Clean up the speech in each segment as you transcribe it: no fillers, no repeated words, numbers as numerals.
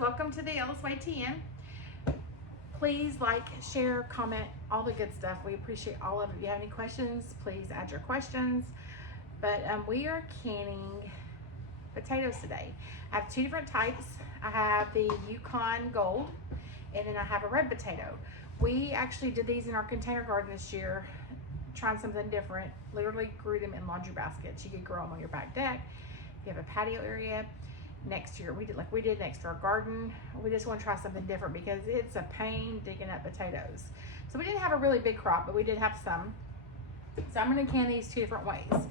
welcome to the Ellis Way TN. Please like, share, comment, all the good stuff. We appreciate all of it. If you have any questions, please add your questions. But we are canning potatoes today. I have two different types. I have the Yukon Gold, and then I have a red potato. We actually did these in our container garden this year, trying something different. Literally grew them in laundry baskets. You could grow them on your back deck. You have a patio area. Next year, we did next to our garden. We just want to try something different because it's a pain digging up potatoes. So we didn't have a really big crop, but we did have some. So I'm going to can these two different ways.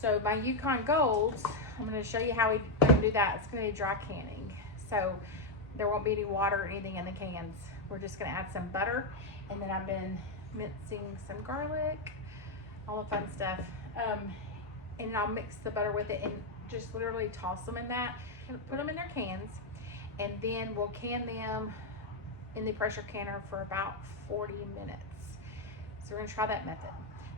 So my Yukon Golds, I'm going to show you how we do that. It's going to be dry canning. So there won't be any water or anything in the cans. We're just going to add some butter, and then I've been mincing some garlic, all the fun stuff. And I'll mix the butter with it and just literally toss them in that, put them in their cans, and then we'll can them in the pressure canner for about 40 minutes. So we're going to try that method.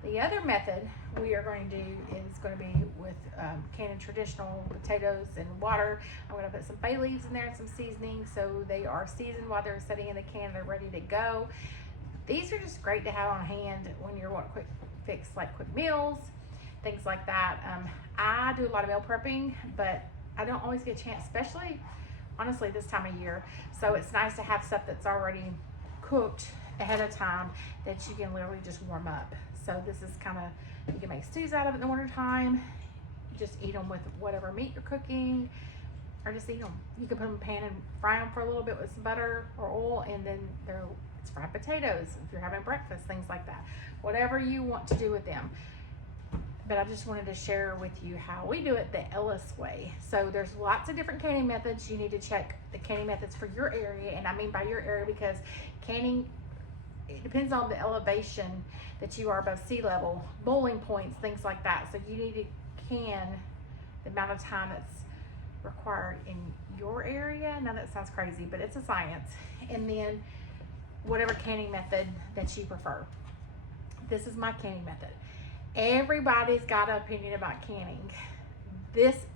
The other method we are going to do is going to be with canning traditional potatoes and water. I'm going to put some bay leaves in there and some seasoning so they are seasoned while they're sitting in the can. They're ready to go. These are just great to have on hand when you're wanting quick fix, like quick meals, things like that. I do a lot of meal prepping, but I don't always get a chance, especially honestly this time of year. So it's nice to have stuff that's already cooked ahead of time that you can literally just warm up. So this is kind of, you can make stews out of it in the winter time. You just eat them with whatever meat you're cooking, or just eat them. You can put them in a pan and fry them for a little bit with some butter or oil, and then it's fried potatoes if you're having breakfast, things like that. Whatever you want to do with them. But I just wanted to share with you how we do it the Ellis way. So there's lots of different canning methods. You need to check the canning methods for your area, and I mean by your area because canning, it depends on the elevation that you are above sea level, boiling points, things like that. So you need to can the amount of time that's required in your area. Now that sounds crazy, but it's a science. And then whatever canning method that you prefer. This is my canning method. Everybody's got an opinion about canning.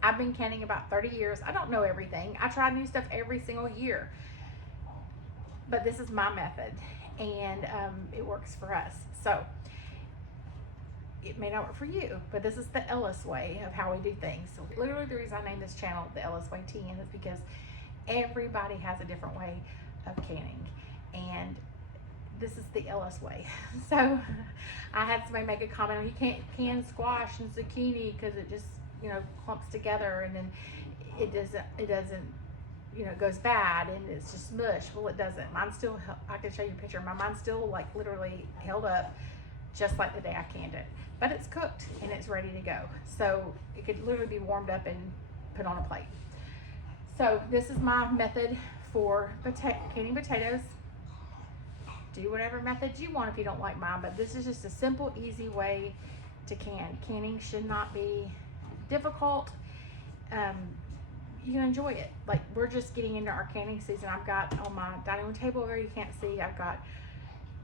I've been canning about 30 years. I don't know everything. I try new stuff every single year. But this is my method, and it works for us. So it may not work for you, but this is the Ellis way of how we do things. So literally the reason I named this channel the Ellis Way TN is because everybody has a different way of canning, and this is the Ellis way. So I had somebody make a comment, you can't can squash and zucchini because it just, clumps together, and then it doesn't, it goes bad and it's just mush. Well, it doesn't. Mine still, I can show you a picture. Mine's still like literally held up just like the day I canned it, but it's cooked and it's ready to go. So it could literally be warmed up and put on a plate. So this is my method for canning potatoes. Do whatever methods you want if you don't like mine, but this is just a simple, easy way to can. Canning should not be difficult. You can enjoy it. Like, we're just getting into our canning season. I've got on my dining room table over, you can't see, I've got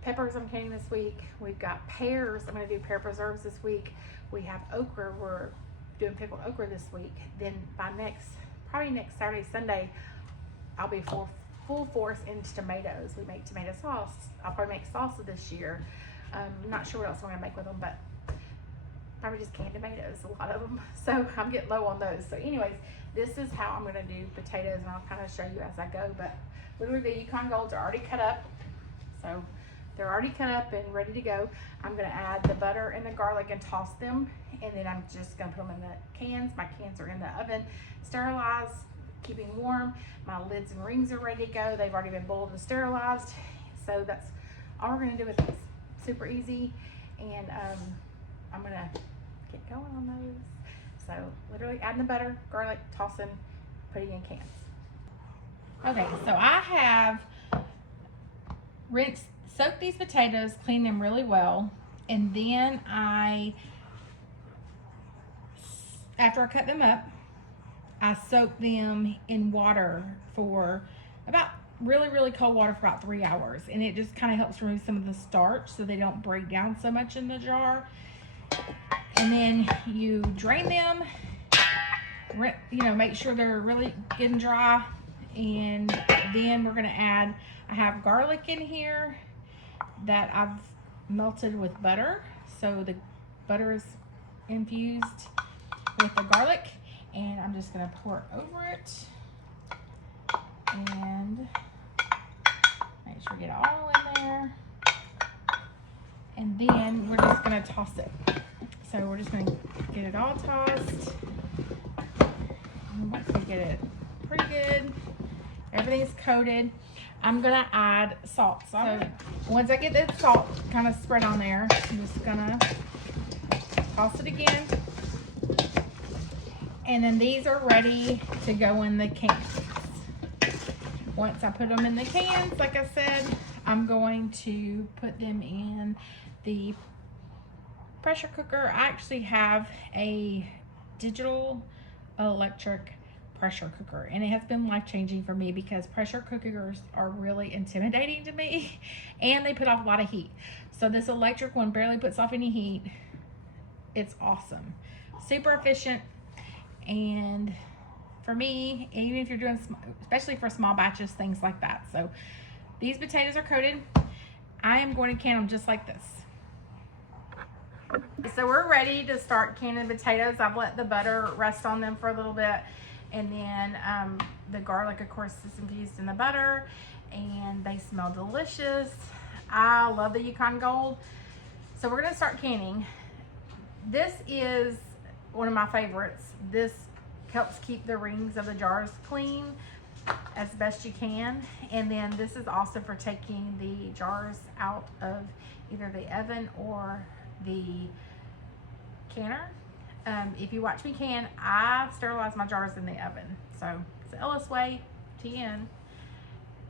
peppers I'm canning this week. We've got pears. I'm going to do pear preserves this week. We have okra. We're doing pickled okra this week. Then by probably next Saturday, Sunday, I'll be full force into tomatoes. We make tomato sauce. I'll probably make salsa this year. I'm not sure what else I'm going to make with them, but probably just canned tomatoes, a lot of them. So I'm getting low on those. So anyways, this is how I'm going to do potatoes, and I'll kind of show you as I go. But literally the Yukon Golds are already cut up. So they're already cut up and ready to go. I'm going to add the butter and the garlic and toss them, and then I'm just going to put them in the cans. My cans are in the oven, sterilized, keeping warm. My lids and rings are ready to go. They've already been boiled and sterilized. So that's all we're going to do with these. Super easy, and I'm going to get going on those. So literally adding the butter, garlic, tossing, putting in cans. Okay, so I have soaked these potatoes, cleaned them really well, and then after I cut them up, I soaked them in water for about really cold water for about 3 hours, and it just kind of helps remove some of the starch so they don't break down so much in the jar. And then you drain them, make sure they're really getting dry, And then we're gonna add, I have garlic in here that I've melted with butter. So the butter is infused with the garlic, and I'm just gonna pour over it and make sure we get it all in there. And then we're just gonna toss it. So we're just gonna get it all tossed. And once we get it pretty good, everything's coated, I'm gonna add salt. So once I get the salt kind of spread on there, I'm just gonna toss it again. And then these are ready to go in the cans. Once I put them in the cans, like I said, I'm going to put them in the pressure cooker. I actually have a digital electric pressure cooker, and it has been life-changing for me because pressure cookers are really intimidating to me and they put off a lot of heat. So this electric one barely puts off any heat. It's awesome, super efficient. And for me, even if you're doing, especially for small batches, things like that. So these potatoes are coated. I am going to can them just like this. So we're ready to start canning potatoes. I've let the butter rest on them for a little bit. And then the garlic, of course, is infused in the butter, and they smell delicious. I love the Yukon Gold. So we're gonna start canning. This is one of my favorites. This helps keep the rings of the jars clean as best you can. And then this is also for taking the jars out of either the oven or the canner. If you watch me can, I sterilize my jars in the oven. So it's the Ellis way, TN.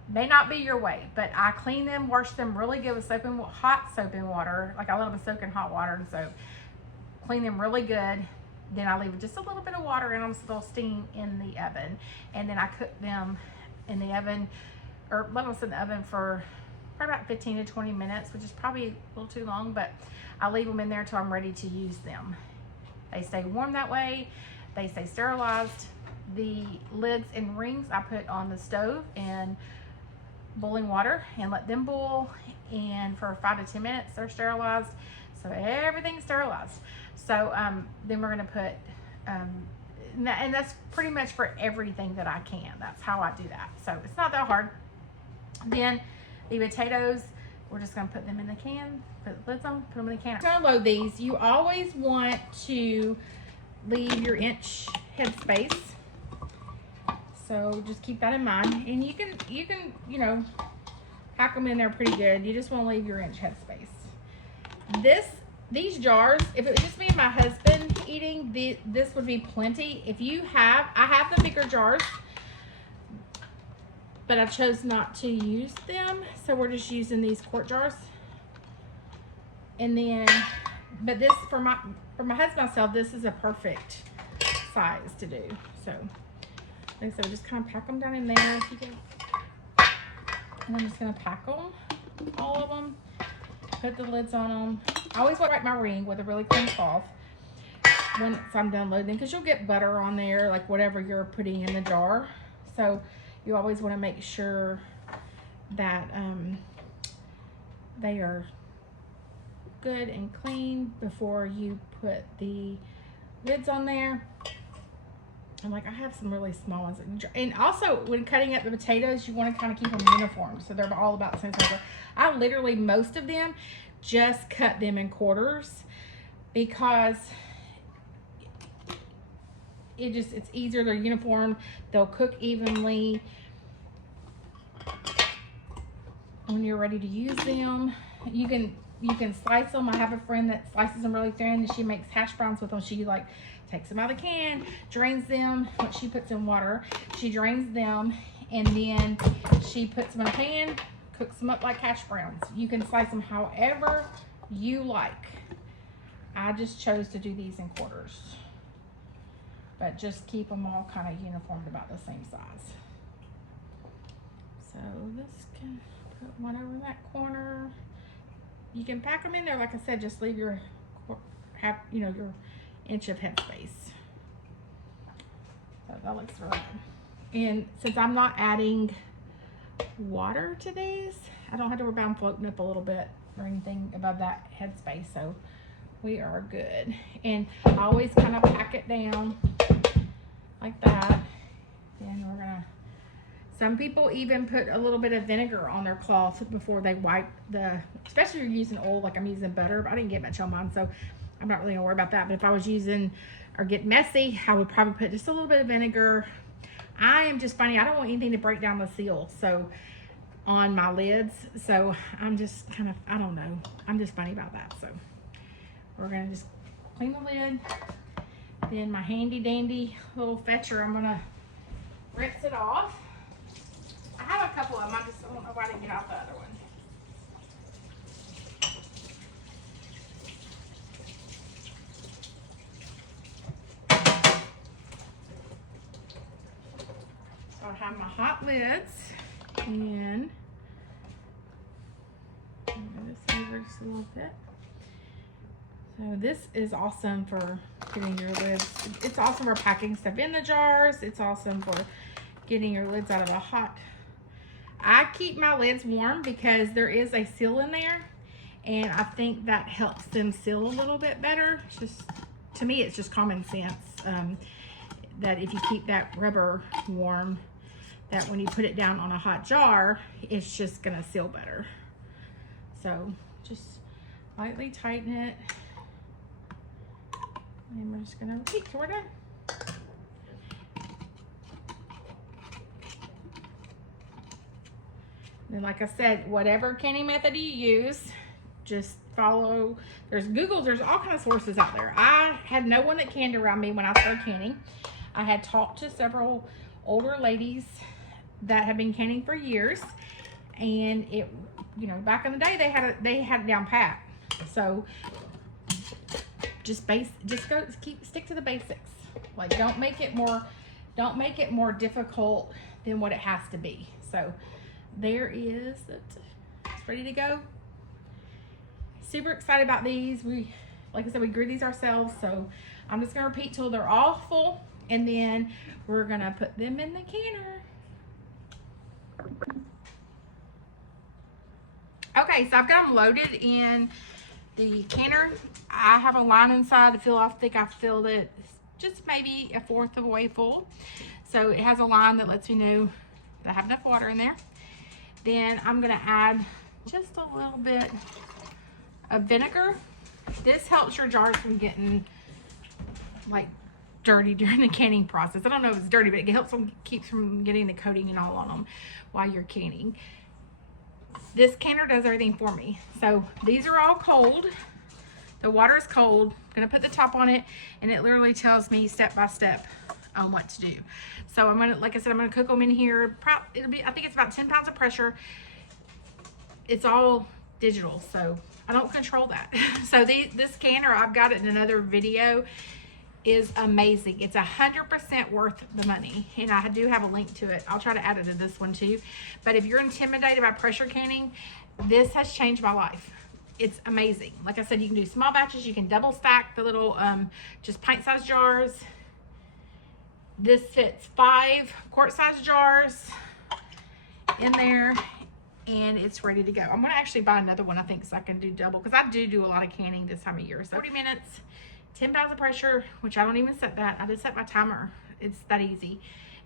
May not be your way, but I clean them, wash them really good with hot soap and water. Like I let them soak in hot water and soap. Clean them really good. Then I leave just a little bit of water in them so they'll steam in the oven. And then I cook them in the oven, or let them sit in the oven for probably about 15 to 20 minutes, which is probably a little too long, but I leave them in there till I'm ready to use them. They stay warm that way. They stay sterilized. The lids and rings I put on the stove in boiling water and let them boil. And for 5 to 10 minutes, they're sterilized. So everything's sterilized. So then we're gonna put, and that's pretty much for everything that I can. That's how I do that. So it's not that hard. Then the potatoes, we're just gonna put them in the can, put the lids on, put them in the can. To load these, you always want to leave your inch headspace. So just keep that in mind. And you can, you know, pack them in there pretty good. You just want to leave your inch headspace. These jars, if it was just me and my husband eating, this would be plenty. If you have, I have the bigger jars, but I chose not to use them. So we're just using these quart jars. And then, but this, for my husband myself, this is a perfect size to do. So, like I said, we just kind of pack them down in there. And I'm just gonna pack them, all of them, put the lids on them. I always wipe my ring with a really clean cloth once I'm done loading, because you'll get butter on there, like whatever you're putting in the jar. So you always want to make sure that they are good and clean before you put the lids on there. And like I have some really small ones. And also when cutting up the potatoes, you want to kind of keep them uniform so they're all about the same size. I literally, most of them, just cut them in quarters because it's easier. They're uniform. They'll cook evenly when you're ready to use them. You can slice them. I have a friend that slices them really thin, and she makes hash browns with them. She like takes them out of the can, drains them. What she puts in water, she drains them, and then she puts them in a pan, cooks them up like hash browns. You can slice them however you like. I just chose to do these in quarters, but just keep them all kind of uniformed about the same size. So this can put one over in that corner. You can pack them in there, like I said, just leave your your inch of headspace. So that looks really good. And since I'm not adding water to these, I don't have to worry about them floating up a little bit or anything above that headspace. So we are good. And I always kind of pack it down like that. Then we're gonna, some people even put a little bit of vinegar on their cloth before they wipe the, especially if you're using oil, like I'm using butter, but I didn't get much on mine, so I'm not really gonna worry about that. But if I was using or get messy, I would probably put just a little bit of vinegar. I am just funny, I don't want anything to break down the seal so on my lids, so I'm just kind of, I don't know, I'm just funny about that. So we're gonna just clean the lid. Then my handy dandy little fetcher, I'm gonna rinse it off. I have a couple of them, I don't know why I didn't get out the other one. So I have my hot lids, and I'm gonna just move it just a little bit. So this is awesome for getting your lids. It's awesome for packing stuff in the jars. It's awesome for getting your lids out of a hot. I keep my lids warm because there is a seal in there, and I think that helps them seal a little bit better. It's just, to me, it's just common sense that if you keep that rubber warm, that when you put it down on a hot jar, it's just gonna seal better. So just lightly tighten it. And we're just gonna repeat till we're done. And like I said, whatever canning method you use, just follow. There's all kinds of sources out there. I had no one that canned around me when I started canning. I had talked to several older ladies that have been canning for years, and it, you know, back in the day they had it down pat. So stick to the basics. Like, don't make it more difficult than what it has to be. So there is it. It's ready to go. Super excited about these. Like I said, we grew these ourselves, so I'm just gonna repeat till they're all full, and then we're gonna put them in the canner. Okay, so I've got them loaded in the canner. I have a line inside to fill. I think I filled it just maybe 1/4 of the way full. So it has a line that lets me know that I have enough water in there. Then I'm gonna add just a little bit of vinegar. This helps your jars from getting like dirty during the canning process. I don't know if it's dirty, but it helps them keep from getting the coating and all on them while you're canning. This canner does everything for me. So these are all cold. The water is cold. I'm gonna put the top on it, and it literally tells me step by step on what to do. So I'm gonna, like I said, I'm gonna cook them in here. It'll be, I think it's about 10 pounds of pressure. It's all digital, so I don't control that. So this canner, I've got it in another video, is amazing. It's 100% worth the money, and I do have a link to it. I'll try to add it to this one too. But if you're intimidated by pressure canning, this has changed my life. It's amazing. Like I said, you can do small batches. You can double stack the little just pint-sized jars. This fits 5 quart-sized jars in there, and it's ready to go. I'm gonna actually buy another one, I think, so I can do double, because I do a lot of canning this time of year. So 40 minutes, 10 pounds of pressure, which I don't even set that. I just set my timer. It's that easy,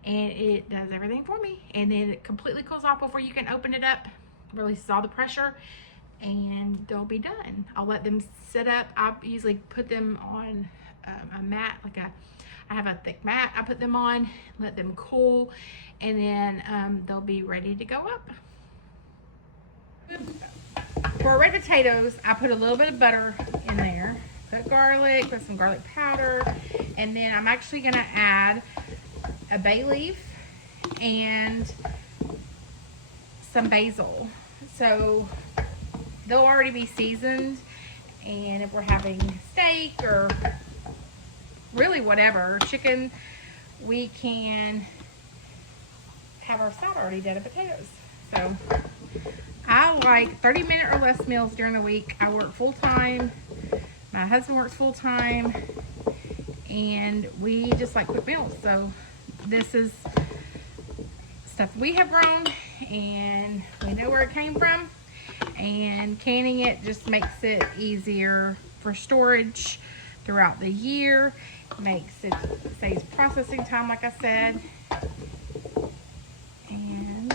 and it does everything for me. And then it completely cools off before you can open it up, releases all the pressure, and they'll be done. I'll let them sit up. I usually put them on a mat, I have a thick mat I put them on, let them cool, and then they'll be ready to go up. For red potatoes, I put a little bit of butter in there, put garlic, put some garlic powder, and then I'm actually gonna add a bay leaf and some basil. So they'll already be seasoned, and if we're having steak or really whatever, chicken, we can have our salad already done of potatoes. So I like 30-minute or less meals during the week. I work full-time. My husband works full-time, and we just like quick meals. So this is stuff we have grown, and we know where it came from. And canning it just makes it easier for storage throughout the year. Saves processing time, like I said, and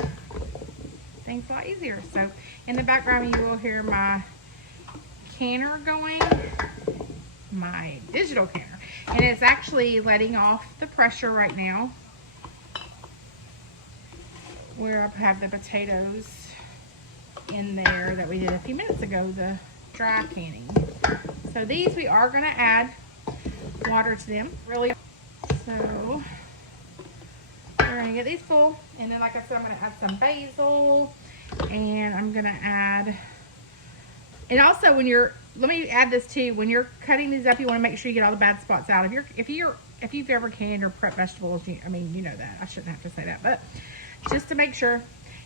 things a lot easier. So in the background you will hear my canner going, my digital canner, and it's actually letting off the pressure right now where I have the potatoes in there that we did a few minutes ago, the dry canning. So these, we are going to add water to them, really. So we're going to get these full, and then like I said, I'm going to add some basil, and I'm going to add, and also when you're, let me add this too, when you're cutting these up, you want to make sure you get all the bad spots out. If you've ever canned or prepped vegetables, you know that. I shouldn't have to say that, but just to make sure,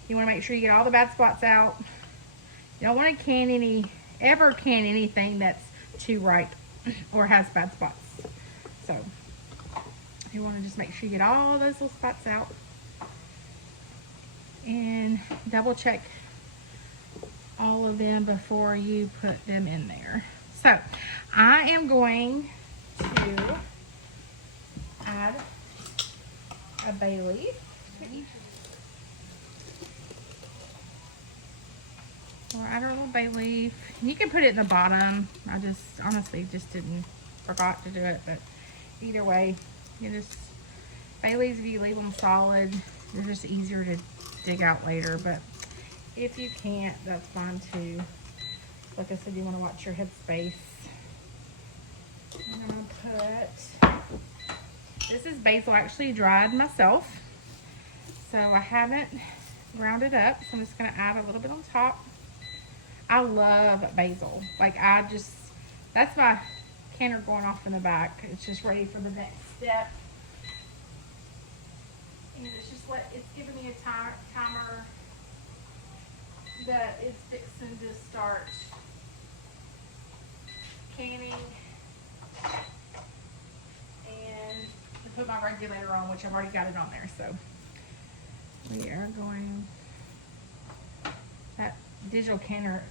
you want to make sure you get all the bad spots out. You don't want to ever can anything that's too ripe or has bad spots. So you want to just make sure you get all those little spots out, and double check all of them before you put them in there. So I am going to add a bay leaf to each. So I add a little bay leaf. You can put it in the bottom. I just honestly forgot to do it, but either way, bay leaves, if you leave them solid, they're just easier to dig out later. But if you can't, that's fine too. Like I said, you want to watch your headspace. I'm gonna put, this is basil I actually dried myself, so I haven't ground it up, so I'm just gonna add a little bit on top. I love basil. Like, that's my canner going off in the back. It's just ready for the next step. And it's giving me a timer that it's fixing to start canning. And to put my regulator on, which I've already got it on there. So we are going, that digital canner,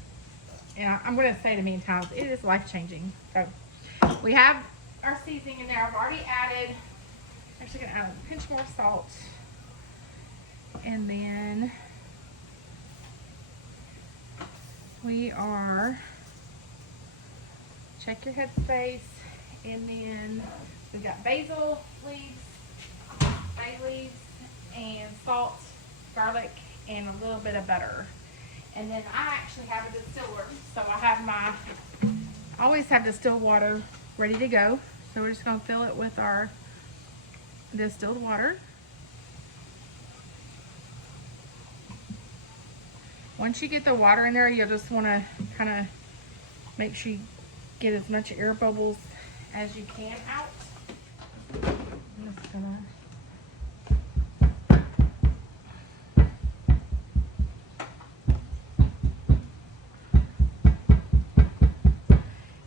and I'm going to say it a million times, it is life-changing. So we have our seasoning in there. I've already added, actually going to add a pinch more salt, and then we are, check your headspace, and then we got basil leaves, bay leaves, and salt, garlic, and a little bit of butter. And then I actually have a distiller, so I always have distilled water ready to go. So we're just going to fill it with our distilled water. Once you get the water in there, you'll just want to kind of make sure you get as much air bubbles as you can out. I'm just gonna,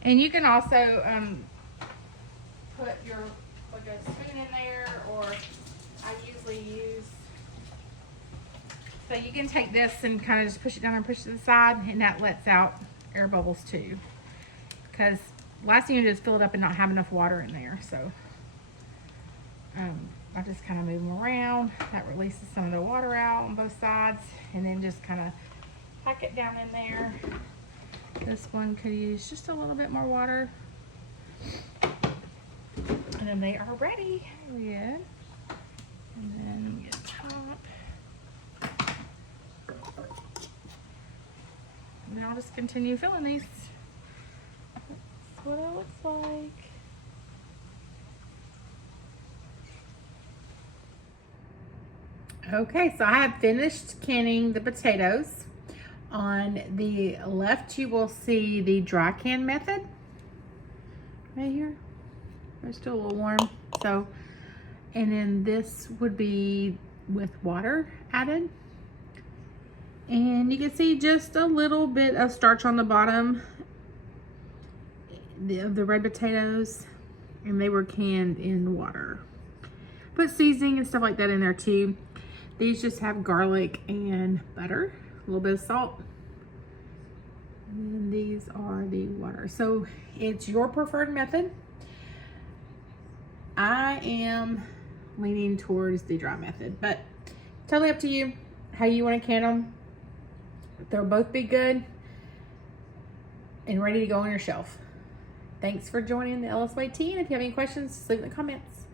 and you can also put your, like, a spoon in there, or I usually use, so you can take this and kind of just push it down and push it to the side, and that lets out air bubbles too. Because last thing you do is fill it up and not have enough water in there. So I just kind of move them around. That releases some of the water out on both sides, and then just kind of pack it down in there. This one could use just a little bit more water. And then they are ready. Good. And then let me get top. And then I'll just continue filling these. That's what it looks like. Okay, so I have finished canning the potatoes. On the left, you will see the dry can method right here. They're still a little warm. So, and then this would be with water added. And you can see just a little bit of starch on the bottom of the red potatoes, and they were canned in water. Put seasoning and stuff like that in there too. These just have garlic and butter, a little bit of salt. And then these are the water. So it's your preferred method. I am leaning towards the dry method, but totally up to you how you want to can them. They'll both be good and ready to go on your shelf. Thanks for joining the LS Way Tea, and if you have any questions, just leave in the comments.